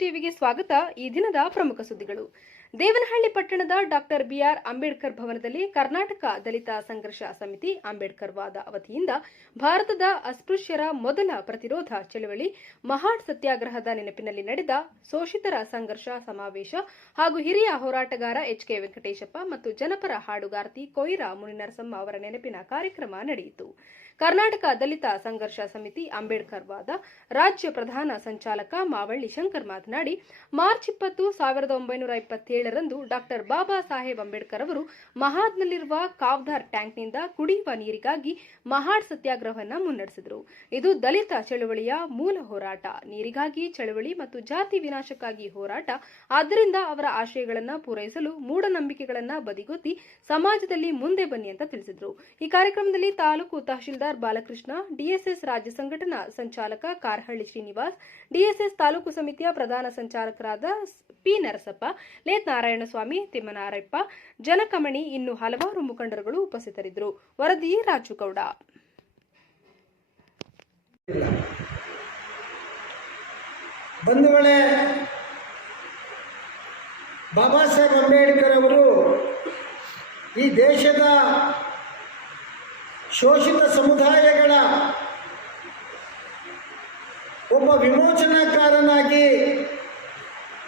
ಟಿವಿಗೆ ಸ್ವಾಗತ. ಈ ದಿನದ ಪ್ರಮುಖ ಸುದ್ದಿಗಳು. ದೇವನಹಳ್ಳಿ ಪಟ್ಟಣದ ಡಾಕ್ಟರ್ ಬಿಆರ್ ಅಂಬೇಡ್ಕರ್ ಭವನದಲ್ಲಿ ಕರ್ನಾಟಕ ದಲಿತ ಸಂಘರ್ಷ ಸಮಿತಿ ಅಂಬೇಡ್ಕರ್ ವಾದ ವತಿಯಿಂದ ಭಾರತದ ಅಸ್ಪೃಶ್ಯರ ಮೊದಲ ಪ್ರತಿರೋಧ ಚಳವಳಿ ಮಹಾಡ್ ಸತ್ಯಾಗ್ರಹದ ನೆನಪಿನಲ್ಲಿ ನಡೆದ ಶೋಷಿತರ ಸಂಘರ್ಷ ಸಮಾವೇಶ ಹಾಗೂ ಹಿರಿಯ ಹೋರಾಟಗಾರ ಎಚ್.ಕೆ. ವೆಂಕಟೇಶಪ್ಪ ಮತ್ತು ಜನಪರ ಹಾಡುಗಾರ್ತಿ ಕೊಯಿರಾ ಮುನಿನರಸಮ್ಮ ಅವರ ನೆನಪಿನ ಕಾರ್ಯಕ್ರಮ ನಡೆಯಿತು. ಕರ್ನಾಟಕ ದಲಿತ ಸಂಘರ್ಷ ಸಮಿತಿ ಅಂಬೇಡ್ಕರ್ ವಾದ ರಾಜ್ಯ ಪ್ರಧಾನ ಸಂಚಾಲಕ ಮಾವಳ್ಳಿ ಶಂಕರ್ ಮಾತನಾಡಿ, ಮಾರ್ಚ್ 20, 1927ರಂದು ಡಾಕ್ಟರ್ ಬಾಬಾ ಸಾಹೇಬ್ ಅಂಬೇಡ್ಕರ್ ಅವರು ಮಹಾದ್ನಲ್ಲಿರುವ ಕಾವ್ದಾರ್ ಟ್ಯಾಂಕ್ನಿಂದ ಕುಡಿಯುವ ನೀರಿಗಾಗಿ ಮಹಾಡ್ ಸತ್ಯಾಗ್ರಹವನ್ನು ಮುನ್ನಡೆಸಿದರು. ಇದು ದಲಿತ ಚಳವಳಿಯ ಮೂಲ ಹೋರಾಟ, ನೀರಿಗಾಗಿ ಚಳವಳಿ ಮತ್ತು ಜಾತಿ ವಿನಾಶಕ್ಕಾಗಿ ಹೋರಾಟ. ಆದ್ದರಿಂದ ಅವರ ಆಶಯಗಳನ್ನು ಪೂರೈಸಲು ಮೂಢನಂಬಿಕೆಗಳನ್ನು ಬದಿಗೊತ್ತಿ ಸಮಾಜದಲ್ಲಿ ಮುಂದೆ ಬನ್ನಿ ಅಂತ ತಿಳಿಸಿದರು. ಈ ಕಾರ್ಯಕ್ರಮದಲ್ಲಿ ತಾಲೂಕು ತಹಶೀಲ್ದಾರ್ ಬಾಲಕೃಷ್ಣ, ಡಿಎಸ್ಎಸ್ ರಾಜ್ಯ ಸಂಘಟನಾ ಸಂಚಾಲಕ ಕಾರಹಳ್ಳಿ ಶ್ರೀನಿವಾಸ್, ಡಿಎಸ್ಎಸ್ ತಾಲೂಕು ಸಮಿತಿಯ ಪ್ರಧಾನ ಸಂಚಾಲಕರಾದ ಪಿ. ನರಸಪ್ಪ, ಲೇತ್ ನಾರಾಯಣಸ್ವಾಮಿ, ತಿಮ್ಮನಾರಪ್ಪ, ಜನಕಮಣಿ ಇನ್ನು ಹಲವಾರು ಮುಖಂಡರುಗಳು ಉಪಸ್ಥಿತರಿದ್ದರು. ವರದಿ ರಾಜುಗೌಡ. ಬಂಧುಗಳೇ, ಬಾಬಾ ಸಾಹೇಬ್ ಅಂಬೇಡ್ಕರ್ ಅವರು ಈ ದೇಶದ ಶೋಷಿತ ಸಮುದಾಯಗಳ ಒಬ್ಬ ವಿಮೋಚನಾಕಾರನಾಗಿ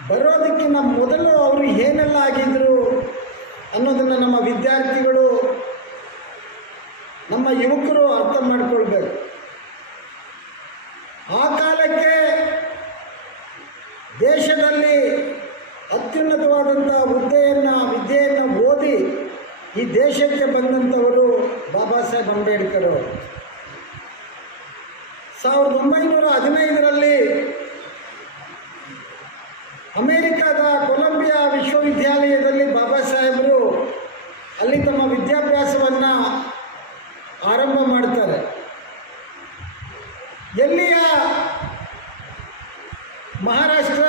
ಬರೋದಕ್ಕಿಂತ ಮೊದಲು ಅವರು ಏನೆಲ್ಲ ಆಗಿದ್ರು ಅನ್ನೋದನ್ನು ನಮ್ಮ ವಿದ್ಯಾರ್ಥಿಗಳು, ನಮ್ಮ ಯುವಕರು ಅರ್ಥ ಮಾಡಿಕೊಳ್ಬೇಕು. ಆ ಕಾಲಕ್ಕೆ ದೇಶದಲ್ಲಿ ಅತ್ಯುನ್ನತವಾದಂಥ ವಿದ್ಯೆಯನ್ನು ಓದಿ ಈ ದೇಶಕ್ಕೆ ಬಂದಂಥವರು ಬಾಬಾ ಸಾಹೇಬ್ ಅಂಬೇಡ್ಕರ್. 1915ರಲ್ಲಿ ಅಮೆರಿಕದ ಕೊಲಂಬಿಯಾ ವಿಶ್ವವಿದ್ಯಾಲಯದಲ್ಲಿ ಬಾಬಾ ಸಾಹೇಬರು ಅಲ್ಲಿ ತಮ್ಮ ವಿದ್ಯಾಭ್ಯಾಸವನ್ನು ಆರಂಭ ಮಾಡ್ತಾರೆ. ಎಲ್ಲಿಯ ಮಹಾರಾಷ್ಟ್ರ